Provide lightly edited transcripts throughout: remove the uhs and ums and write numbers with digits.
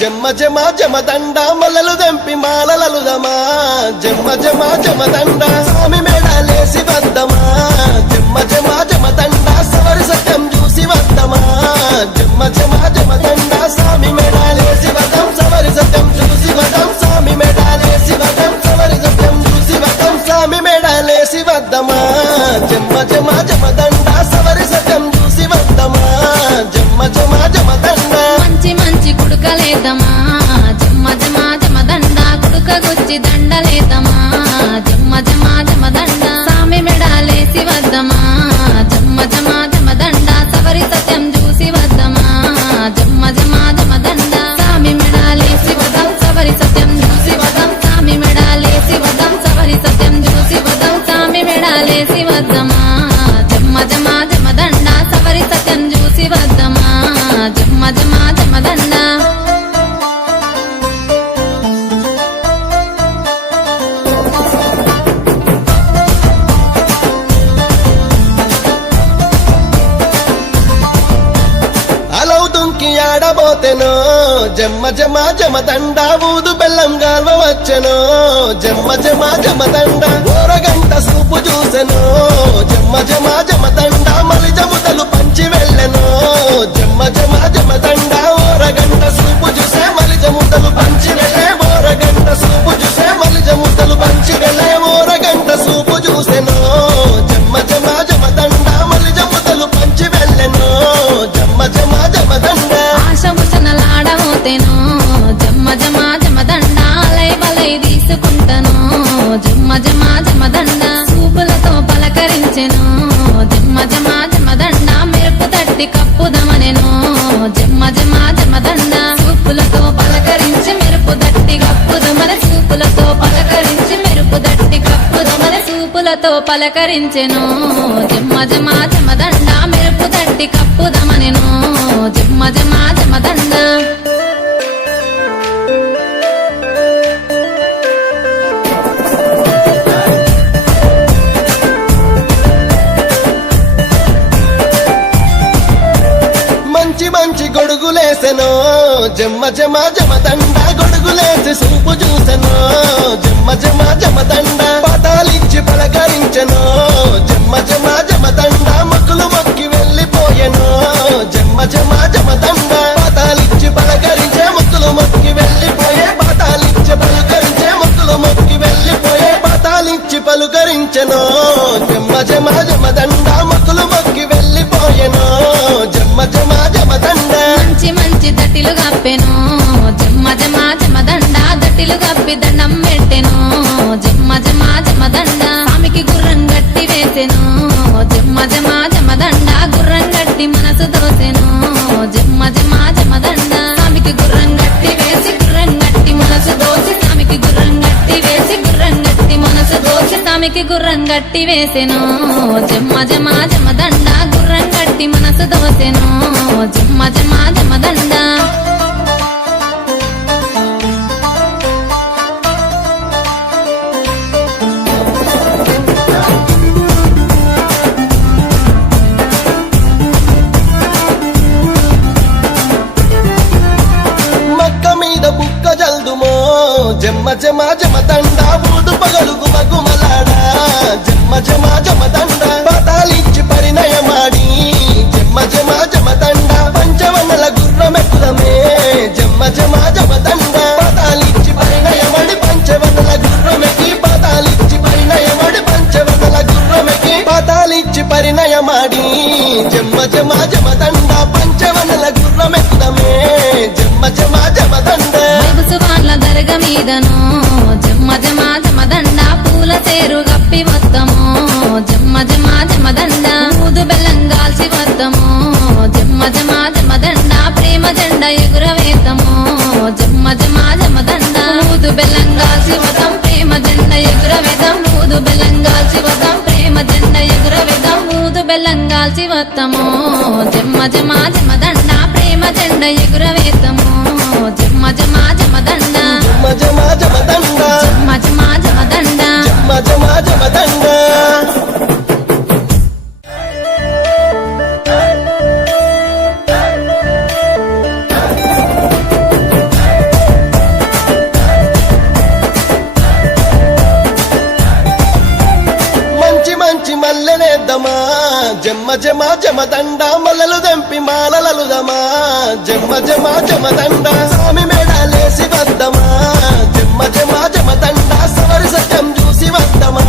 జమ జమ జమదండ మల్లలు దంపి మాలలలుదమా జమ జమ జమదండ స్వామి మేడాలేసి వద్దమా జమ జమ జమదండ సవరి సత్యం చూసి వద్దమా జమ జమ జమదండ స్వామి మేడాలేసి వదం సవరి సత్యం చూసి వదం స్వామి మేడాలేసి వదం సవరి సత్యం చూసి వదం స్వామి మేడాలేసి వద్దమా జమ జమ జమదండ సవరి సత్యం చూసి వద్దమా జమ జమ జమదండ మంచి మంచి కుడుకలేదమా జమ్మ జమ జమదండ కుడుకగొచ్చి దండలేదమా జమ్మ జమ జమదండ సామి మెడాలేసి వద్దమా జమ్మ జమ జమదండ సవరి సత్యం చూసి వద్దమా జమ్మ జమ జమదండ సామి మెడాలేసి వదం సవరి సత్యం చూసి వదం సామి మెడాలేసి వదం సవరి సత్యం చూసి వదం సామి మెడాలేసి వద్దమా జమ్మ జమ జమదండ సవరి సత్యం చూసి వద్దమా జమ్మ జమ జమదండ ఆడబోతెనో జమ్మ జమ జమదండ ఊదు బెల్లం గాల్వ వచ్చెనో జమ్మ జమ జమదండ ఓరగంట సూపు చూసెనో జమ్మ జమ జమదండ మలిజముదలు పంచి వెళ్ళెనో జమ్మ జమ జమదండ ఓరగంట సూపు చూసే మలిజముదలు పంచి వెళ్ళే ఓరగంట సూపు చూసే మలిజముదలు పంచి వెళ్ళే ఓరగంట సూపు చూసెనో జమ్మ జమ జమదండ మలిజముదలు పంచి వెళ్ళెనో జమ్మ జమ జమదండ ఆశముసనలాడబోతేనో జమ్మ జమ జమదండ అలై బలై తీసుకుంటను జమ్మ జమ జమదండ సూపులతో పలకరించెను జమ్మ జమ జమదండ మెరుపు తట్టి కప్పుదమనెను జమ్మ జమ జమదండ సూపులతో పలకరించి మెరుపు తట్టి కప్పుదమన సూపులతో పలకరించి మెరుపు తట్టి కప్పుదమన సూపులతో పలకరించెను జమ్మ జమ జమదండ మెరుపు తట్టి కప్పుదమనెను జమ్మ జమ జమదండ మంచి మంచి గొడుగులేసెనో జమ్మ జమ జమదండ గొడుగులేసి సూపు చూసెనో జమ్మ జమ జమదండ పతాలిచ్చి పలకరించెనో జమ్మ జమ జమదండ మొక్కులు మొక్కి వెళ్ళిపోయెనో జమ్మ జమ జమదండ పతాలిచ్చి పలకరించే మొక్కులు మొక్కి వెళ్ళిపోయే పతాలిచ్చి పలకరించే మొక్కులు మొక్కి వెళ్ళిపోయే పతాలిచ్చి పలుకరించెనో జమ్మ జమ జమదండ మొక్కులు మొక్కి వెళ్ళిపోయెనో జమ్మ జమ జమదండ మంచి మంచి దట్టిలు కప్పెను జమ్మ జమ జమదండ దట్టిలు కప్పి దండం పెట్టెను జమ్మ జమ జమదండ స్వామికి గుర్రం గట్టి వేసెను జమ్మ జమ జమదండ గుర్రం గట్టి మనసు దోసెను జమ్మ జమ జమదండ స్వామికి గుర్రం గట్టి వేసి గుర్రం గట్టి మనసు దోసి స్వామికి గుర్రం గట్టి వేసి గుర్రం గట్టి మనసు దోసి స్వామికి గుర్రం గట్టి వేసెను జమ్మ జమ జమదండ గుర్రం గట్టి మనసు దోసెను జమ్మ జమ జమదండ జమ్మ జమ జమదండ ఊదు పగలు గుమగుమలాడా జమ్మ జమ జమదండ పతాలిచ్చి పరిణయమాడి జమ్మ జమ జమదండ పంచవన్నల గుర్రమెక్కుదమే జమ్మ జమ జమదండ పతాలిచ్చి పరిణయమడి పంచవన్నల గుర్రమెక్కి పతాలిచ్చి పరిణయమడి పంచవన్నల గుర్రమెక్కి పతాలిచ్చి పరిణయమాడి జమ్మ జమ జమదండ పంచవన్నల గుర్రమెక్కుదమే జమ్మ జమ జమదండ దర్గ మీదను జమ్మ జమ జమదండ పూల తేరు గప్పి వద్దము జమ్మ జమ జమ బెల్లంగాల్చి వత్తము జమ్మ జమ జమదండ ప్రేమ జెండ ఎగురవేతము జమ్మ జమ జమదండ జమ జమ జమదండ జమ్మ జమ జమదండ జమ జమ జమదండ మంచి మంచి మల్లెనేద్దామా జమ్మ జమ జమదండ మల్లలు దెంపి మాలలలుదమా జమ్మ జమ జమదండ స్వామి మేడాలేసి వద్దమా జమ్మ జమ జమదండ సవరి సత్యం చూసి వద్దమా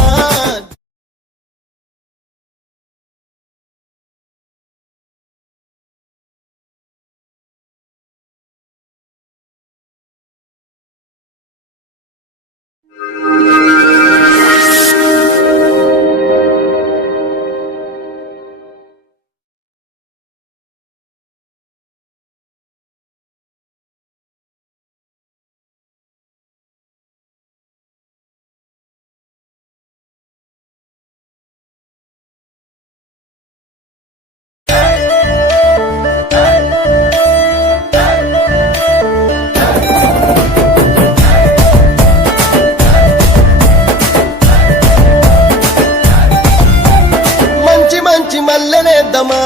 మంచి మంచి మల్లెనేద్దామా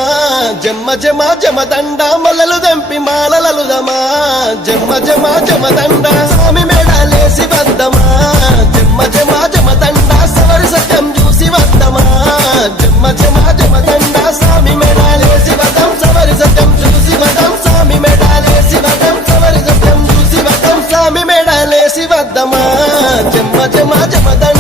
జమ్మ జమ జమదండ మల్లలు దెంపి మాలలలుదమా జమ్మ జమ జమదండ స్వామి మేడాలేసి వద్దమా జమ్మ జమ జమదండ సవరి సత్యం చూసి వద్దమా జమ్మ జమ జమదండ స్వామి మేడాలేసి వదం సవరి సత్యం చూసి వదం స్వామి మేడాలేసి వదం సవరి సత్యం చూసి వదం స్వామి మేడాలేసి వద్దమా జమ్మ జమ జమదండ